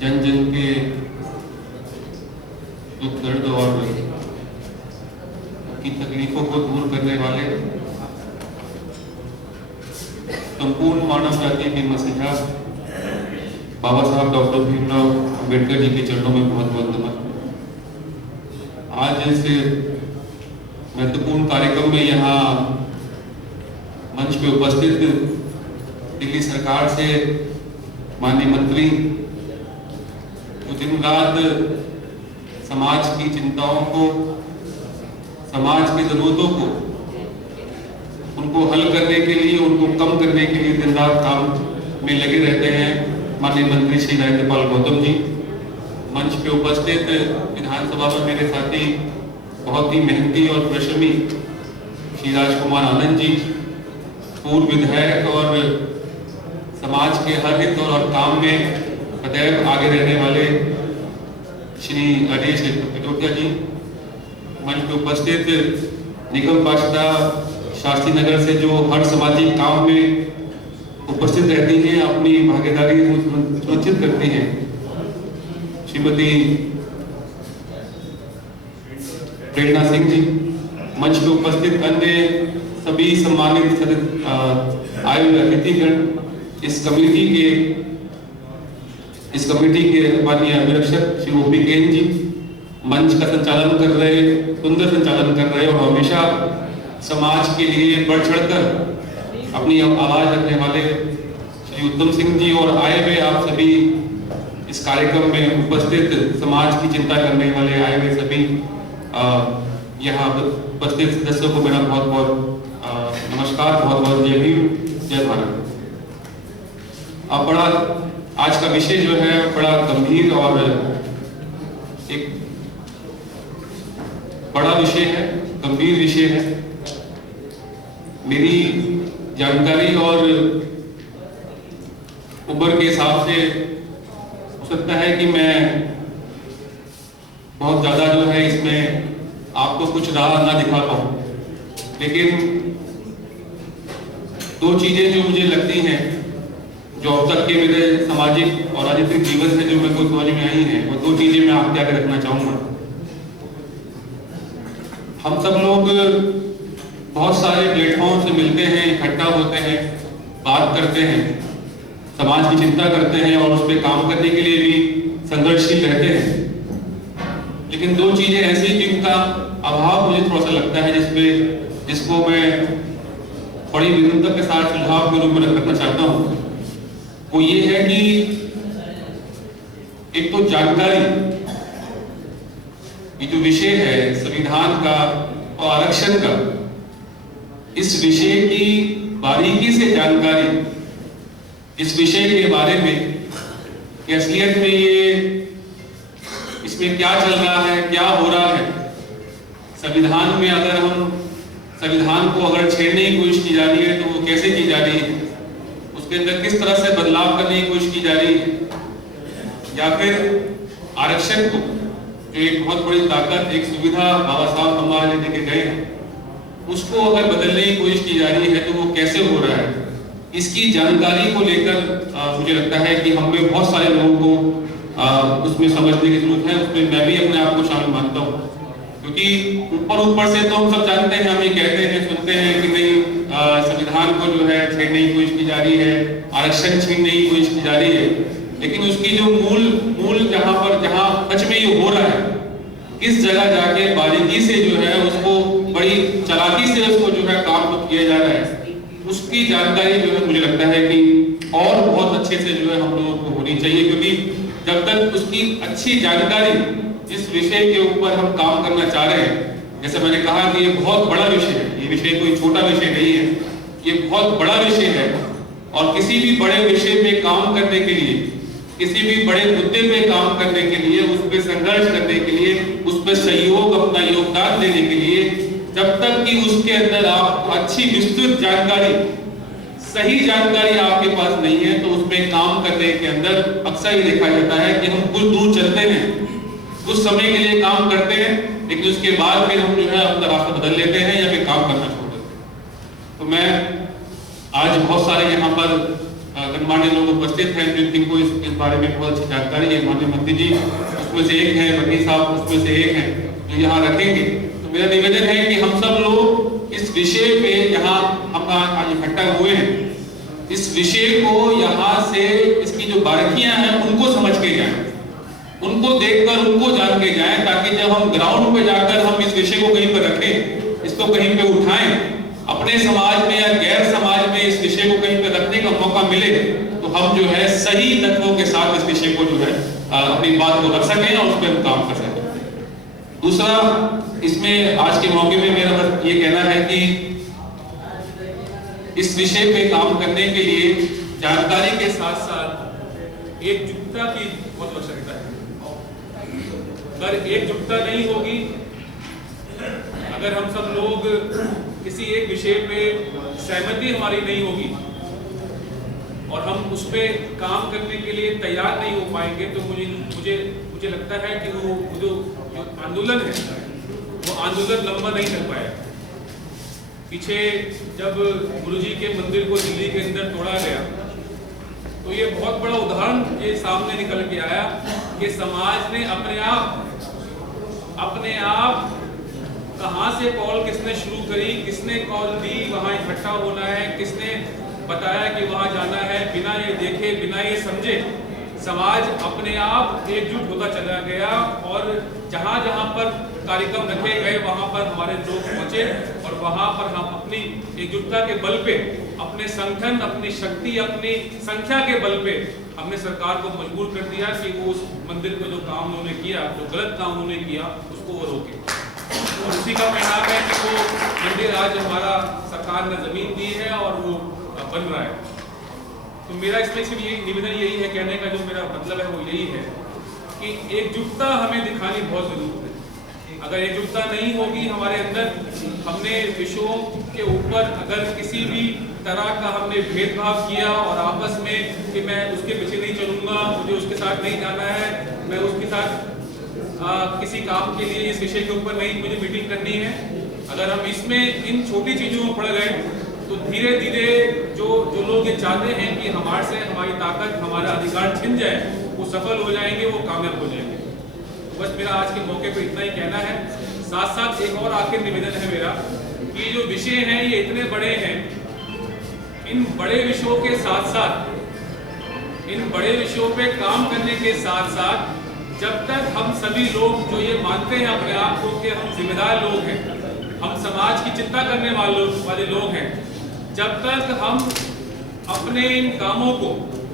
जन जन के दुख दर्द और की तकलीफों को दूर करने वाले संपूर्ण मानव जाति के मसीहा बाबा साहब डॉक्टर भीमराव अंबेडकर जी के चरणों में बहुत बहुत नमन। आज इस महत्वपूर्ण कार्यक्रम में यहाँ मंच पे उपस्थित दिल्ली सरकार से माननीय मंत्री जो दिन रात समाज की चिंताओं को, समाज की जरूरतों को, उनको हल करने के लिए, उनको कम करने के लिए दिन रात काम में लगे रहते हैं, माननीय मंत्री श्री राजेंद्र गौतम जी। मंच पे उपस्थित विधानसभा में मेरे साथी बहुत ही मेहनती और परिश्रमी श्री राजकुमार आनंद जी, पूर्व विधायक और समाज के हर हित और काम में सदैव आगे रहने वाले श्री अजय कटोरिया जी। मंच पे उपस्थित निगम पार्षदा शास्त्री नगर से जो हर सामाजिक काम में उपस्थित रहती हैं, अपनी भागीदारी सुनिश्चित करती हैं, श्रीमती प्रेरणा सिंह जी। मंच पे उपस्थित अन्य सभी सम्मानित आए हुए अतिथिगण, इस कमेटी के माननीय अभिरक्षक श्री ओपी केन जी, मंच का संचालन कर रहे, सुंदर संचालन कर रहे और हमेशा समाज के लिए बढ़ चढ़कर अपनी आवाज रखने वाले श्री उत्तम सिंह जी, और आए हुए आप सभी इस कार्यक्रम में उपस्थित समाज की चिंता करने वाले आए हुए सभी यहाँ उपस्थित सदस्यों को मेरा बहुत बहुत नमस्कार, बहुत बहुत जय भीम, जय भारत। अब बड़ा आज का विषय जो है बड़ा गंभीर और एक बड़ा विषय है, गंभीर विषय है। मेरी जानकारी और उम्र के हिसाब से हो सकता है कि मैं बहुत ज्यादा जो है इसमें आपको कुछ राह ना दिखा पाऊं, लेकिन दो चीजें जो मुझे लगती हैं, जो अब तक के मेरे सामाजिक और राजनीतिक जीवन से जो मेरे को समझ में आई हैं, वो दो चीजें मैं आपके आगे रखना चाहूंगा। हम सब लोग बहुत सारे प्लेटफॉर्म से मिलते हैं, इकट्ठा होते हैं, बात करते हैं, समाज की चिंता करते हैं और उस पर काम करने के लिए भी संघर्षशील रहते हैं, लेकिन दो चीजें ऐसी जिनका अभाव मुझे थोड़ा सा लगता है, जिसको मैं बड़ी विनम्रता के साथ सुझाव के रूप में रखना चाहता हूँ। वो ये है कि एक तो जानकारी, ये जो विषय है संविधान का और आरक्षण का, इस विषय की बारीकी से जानकारी, इस विषय के बारे में कि असलियत में ये इसमें क्या चल रहा है, क्या हो रहा है, संविधान में अगर हम संविधान को अगर छेड़ने की कोशिश की जा रही है तो वो कैसे की जा रही है, उसके अंदर किस तरह से बदलाव करने की कोशिश की जा रही है, या फिर आरक्षण को जो एक बहुत बड़ी ताकत, एक सुविधा बाबा साहब हमारे लिए देके गए हैं, उसको अगर बदलने की कोशिश की जा रही है तो वो कैसे हो रहा है, इसकी जानकारी को लेकर मुझे लगता है कि हम में बहुत सारे लोगों को उसमें समझने की जरूरत है। उसमें मैं भी अपने आप को शामिल मानता हूँ, क्योंकि ऊपर से तो हम सब जानते हैं, हम ये कहते हैं, सुनते हैं कि नहीं संविधान को जो है छेड़ने की कोशिश की जा रही है, आरक्षण छीनने की कोशिश की जा रही है, लेकिन उसकी जो मूल जहाँ सच में ये हो रहा है, किस जगह जाके बारीकी से जो है उसको बड़ी चालाकी से उसको जो है काम को किया जा रहा है, उसकी जानकारी जो है मुझे लगता है कि और बहुत अच्छे से जो है हम लोगों को होनी चाहिए, क्योंकि जब तक उसकी अच्छी जानकारी, जिस विषय के ऊपर हम काम करना चाह रहे हैं, जैसे मैंने कहा कि ये बहुत बड़ा विषय है, ये विषय कोई छोटा विषय नहीं है, ये बहुत बड़ा विषय है, और किसी भी बड़े विषय पे काम करने के लिए, किसी भी बड़े मुद्दे पे काम करने के लिए, उस पर संघर्ष करने के लिए, उस पर सहयोग, अपना योगदान देने के लिए, जब तक कि उसके अंदर आप अच्छी विस्तृत जानकारी, सही जानकारी आपके पास नहीं है, तो उसमें काम करने के अंदर अक्सर ये देखा जाता है कि हम कुछ दूर चलते हैं, कुछ समय के लिए काम करते हैं, लेकिन उसके बाद फिर हम जो है अपना रास्ता बदल लेते हैं या फिर काम करना छोड़ देते हैं। तो मैं आज बहुत सारे यहाँ पर गणमान्य लोग उपस्थित हैं जिनको इस बारे में बहुत अच्छी जानकारी है। माननीय मंत्री जी उसमें से एक है, वकील साहब उसमें से एक हैं जो यहाँ रखेंगे। तो मेरा निवेदन है कि हम सब लोग इस विषय पे यहाँ हम आज इकट्ठा हुए हैं, इस विषय को यहाँ से इसकी जो बारीकियां हैं उनको समझ के जाएं, उनको देखकर उनको जान के जाएं, ताकि जब हम ग्राउंड पे जाकर हम इस विषय को कहीं पर रखें, इसको कहीं पे उठाएं, अपने समाज में या गैर समाज में इस विषय को कहीं पे रखने का मौका मिले, तो हम जो है सही तत्वों के साथ इस विषय को जो है अपनी बात को रख सकें और उस पर हम काम कर सकें। दूसरा, इसमें आज के मौके में मेरा बस ये कहना है कि इस विषय पे काम करने के लिए जानकारी के साथ साथ एकजुटता की बहुत आवश्यकता है। अगर एकजुटता नहीं होगी, अगर हम सब लोग किसी एक विषय पे सहमति हमारी नहीं होगी और हम उस पे काम करने के लिए तैयार नहीं हो पाएंगे, तो मुझे लगता है कि वो जो आंदोलन है वो आंदोलन लंबा नहीं चल पाएगा। पीछे जब गुरुजी के मंदिर को दिल्ली के अंदर तोड़ा गया, तो ये बहुत बड़ा उदाहरण ये सामने निकल के आया कि समाज ने अपने आप कहां से कॉल किसने शुरू करी, किसने कॉल दी वहां इकट्ठा होना है, किसने बताया कि वहां जाना है, बिना ये देखे बिना ये समझे समाज अपने आप एकजुट होता चला गया और जहां जहां पर कार्यक्रम रखे गए वहां पर हमारे लोग पहुंचे और वहां पर हम अपनी एकजुटता के बल पे, अपने संगठन, अपनी शक्ति, अपनी संख्या के बल पे हमने सरकार को मजबूर कर दिया कि वो उस मंदिर को जो काम उन्होंने किया, जो गलत काम उन्होंने किया, उसको वो रोके। और उसी का परिणाम है कि वो मंदिर आज हमारा सरकार ने जमीन दी है और वो बन रहा है। तो मेरा इसमें सिर्फ यही निवेदन यही है, कहने का जो मेरा मतलब है वो यही है कि एकजुटता हमें दिखानी बहुत जरूरी है। अगर एकजुटता नहीं होगी हमारे अंदर, हमने विषयों के ऊपर अगर किसी भी तरह का हमने भेदभाव किया और आपस में कि मैं उसके पीछे नहीं चलूंगा, मुझे उसके साथ नहीं जाना है, मैं उसके साथ किसी काम के लिए इस विषय के ऊपर नहीं मुझे मीटिंग करनी है, अगर हम इसमें इन छोटी चीजों में पड़ गए तो धीरे धीरे जो लोग ये चाहते हैं कि हमारे से हमारी ताकत, हमारा अधिकार छिन जाए, वो सफल हो जाएंगे, वो कामयाब हो जाएंगे। बस मेरा आज के मौके पर इतना ही कहना है। साथ साथ एक और आखिर निवेदन है मेरा कि जो विषय हैं ये इतने बड़े हैं, इन बड़े विषयों के साथ साथ, इन बड़े विषयों पे काम करने के साथ साथ जब तक हम सभी लोग जो ये मानते हैं अपने आप को कि हम जिम्मेदार लोग हैं, हम समाज की चिंता करने वाले लोग हैं, जब तक हम अपने इन कामों को,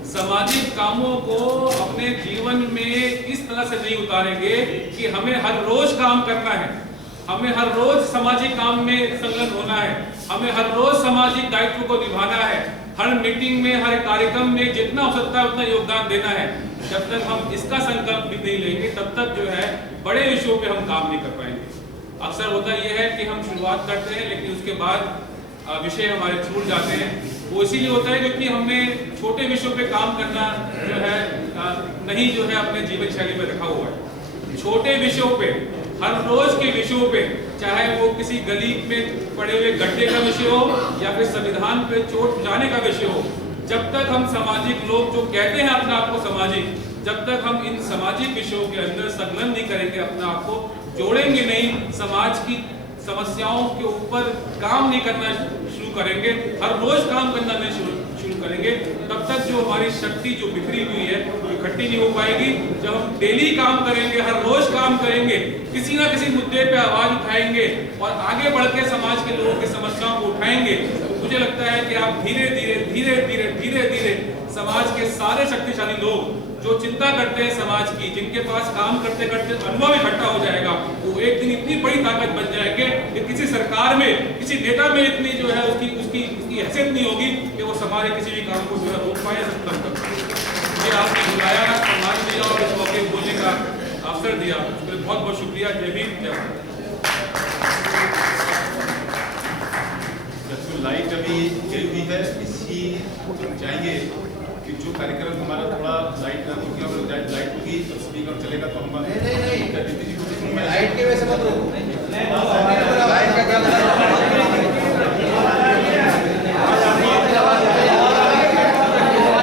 सामाजिक कामों को अपने जीवन में इस तरह से नहीं उतारेंगे कि हमें हर रोज काम करना है, हमें हर रोज सामाजिक काम में संलग्न होना है, हमें हर रोज सामाजिक दायित्व को निभाना है, हर मीटिंग में, हर कार्यक्रम में जितना हो सकता है उतना योगदान देना है, जब तक हम इसका संकल्प भी नहीं लेंगे तब तक जो है बड़े विषयों पे हम काम नहीं कर पाएंगे। अक्सर होता यह है कि हम शुरुआत करते हैं लेकिन उसके बाद विषय हमारे छूट जाते हैं। वो इसीलिए होता है क्योंकि हमने छोटे विषयों पे काम करना जो है नहीं जो है अपने जीवन शैली में रखा हुआ है। छोटे विषयों पे, हर रोज के विषयों पे, चाहे वो किसी गली में पड़े हुए गड्ढे का विषय हो या फिर संविधान पे चोट जाने का विषय हो, जब तक हम सामाजिक लोग जो कहते हैं अपने आप को सामाजिक, जब तक हम इन सामाजिक विषयों के अंदर संलग्न नहीं करेंगे, अपने आप को जोड़ेंगे नहीं, समाज की समस्याओं के ऊपर काम नहीं करना शुरू करेंगे, हर रोज काम करना नहीं शुरू करेंगे, तब तक जो हमारी शक्ति जो बिखरी हुई है वो इकट्ठी नहीं हो पाएगी। जब हम डेली काम करेंगे, हर रोज काम करेंगे, किसी ना किसी मुद्दे पे आवाज उठाएंगे और आगे बढ़ के समाज के लोगों की समस्याओं को उठाएंगे, तो मुझे लगता है कि आप धीरे धीरे समाज के सारे शक्तिशाली लोग जो चिंता करते हैं समाज की, जिनके पास काम करते करते अनुभव इकट्ठा हो जाएगा, वो एक दिन इतनी बड़ी ताकत बन जाएंगे कि किसी सरकार में, किसी नेता में इतनी जो है उसकी हैसियत नहीं होगी कि वो समाज के किसी भी काम को जो है रोक पाए। मुझे आपने बुलाया, सम्मान दिया और इस मौके बोलने का अवसर दिया, उसके लिए बहुत बहुत शुक्रिया। जय भीम, जय भारत। लाइट अभी गई हुई है, इसी चाहिए कि जो कार्यक्रम हमारा थोड़ा लाइट होगी, स्पीकर चलेगा तो हम नहीं लाइट के वैसे मत रोको।